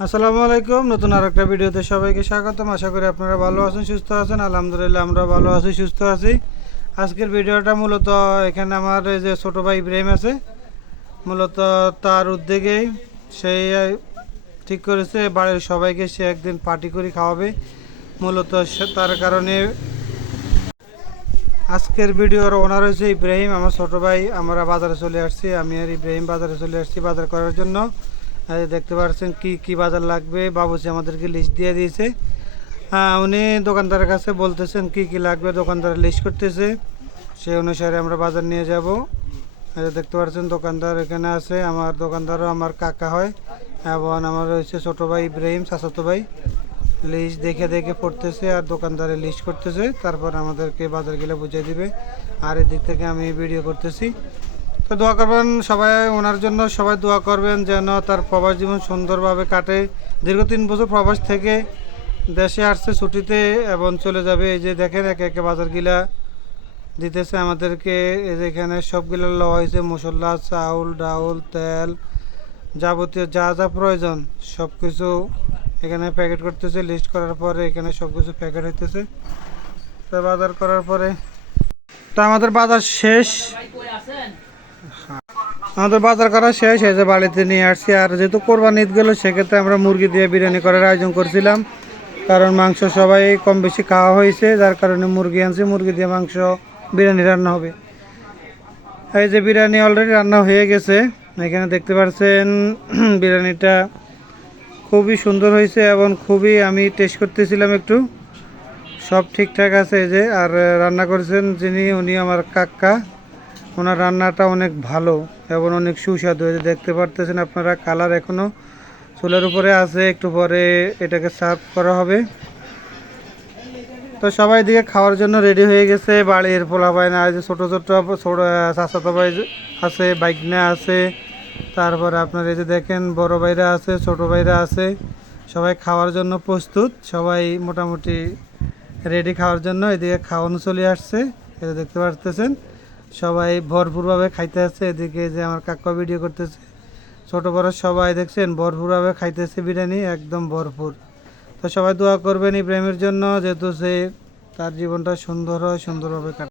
আসসালামু আলাইকুম। নতুন আরেকটা ভিডিওতে সবাইকে স্বাগতম। আশা করি আপনারা ভালো আছেন, সুস্থ আছেন। আলহামদুলিল্লাহ আমরা ভালো আছি, সুস্থ আছি। আজকের ভিডিওটা মূলত এখানে আমার এই যে ছোটো ভাই ইব্রাহিম আছে, মূলত তার উদ্যোগেই সেই ঠিক করেছে বাড়ির সবাইকে সে একদিন পার্টি করে খাওয়াবে। মূলত তার কারণে আজকের ভিডিওর ওনার হয়েছে ইব্রাহিম, আমার ছোটো ভাই। আমরা বাজারে চলে আসছি, আমি আর ইব্রাহিম বাজারে চলে আসছি বাজার করার জন্য। দেখতে পাচ্ছেন কি কি বাজার লাগবে, বাবুজি আমাদেরকে লিস্ট দিয়ে দিয়েছে। উনি দোকানদারের কাছে বলতেছেন কি কি লাগবে, দোকানদার লিস্ট করতেছে, সেই অনুসারে আমরা বাজার নিয়ে যাব। দেখতে পাচ্ছেন দোকানদার এখানে আছে, আমার দোকানদারও আমার কাকা হয় এবং আমার হচ্ছে ছোটো ভাই ইব্রাহিম, চাচাতো ভাই। লিস্ট দেখে দেখে পড়তেছে আর দোকানদারে লিস্ট করতেছে, তারপর আমাদেরকে বাজারগুলো বুঝিয়ে দিবে। আর এদিক থেকে আমি ভিডিও করতেছি। তো দোয়া করবেন সবাই ওনার জন্য, সবাই দোয়া করবেন যেন তার প্রবাস জীবন সুন্দরভাবে কাটে। দীর্ঘ 3 বছর প্রবাস থেকে দেশে আসছে ছুটিতে এবং চলে যাবে। এই যে দেখেন একে একে বাজারগুলা দিতেছে আমাদেরকে। এই যে এখানে সবগুলো লওয়া হয়েছে, মশলা, চাউল, ডাউল, তেল, যাবতীয় যা যা প্রয়োজন সব কিছু এখানে প্যাকেট করতেছে। লিস্ট করার পরে এখানে সব কিছু প্যাকেট হইতেছে। তো বাজার করার পরে তো আমাদের বাজার শেষ, আমাদের বাজার করা শেষ। এই যে বাড়িতে নিয়ে আসছি। আর যেহেতু কোরবানি ঈদ গেল, সেক্ষেত্রে আমরা মুরগি দিয়ে বিরিয়ানি করার আয়োজন করছিলাম, কারণ মাংস সবাই কম বেশি খাওয়া হয়েছে, যার কারণে মুরগি আনছি। মুরগি দিয়ে মাংস বিরিয়ানি রান্না হবে। এই যে বিরিয়ানি অলরেডি রান্না হয়ে গেছে, এখানে দেখতে পাচ্ছেন। বিরিয়ানিটা খুবই সুন্দর হয়েছে এবং খুবই, আমি টেস্ট করতেছিলাম একটু, সব ঠিকঠাক আছে। এই যে আর রান্না করেছেন যিনি, উনি আমার কাকা। ওনার রান্নাটা অনেক ভালো এবং অনেক সুস্বাদু হয়েছে, দেখতে পারতেছেন আপনারা। কালার এখনও চুলের উপরে আছে, একটু পরে এটাকে সার্ভ করা হবে। তো সবাই দিকে খাওয়ার জন্য রেডি হয়ে গেছে। বাড়ির পোলাপাই না, যে ছোটো ছোটো চাচাতো ভাই আছে, বাইকনা আছে, তারপরে আপনার এই যে দেখেন বড় ভাইরা আছে, ছোট ভাইরা আছে, সবাই খাওয়ার জন্য প্রস্তুত। সবাই মোটামুটি রেডি খাওয়ার জন্য। এদিকে খাওয়ানো চলে আসছে, এটা দেখতে পারতেছেন। সবাই ভরপুরভাবে খাইতে আসছে। এদিকে যে আমার কাকা ভিডিও করতেছে, ছোট বড় সবাই দেখছেন ভরপুরভাবে খাইতেছে বিরিয়ানি, একদম ভরপুর। তো সবাই দোয়া করবেন ইব্রাহিমের জন্য, যেহেতু সে তার জীবনটা সুন্দর হয়, সুন্দরভাবে কাটে।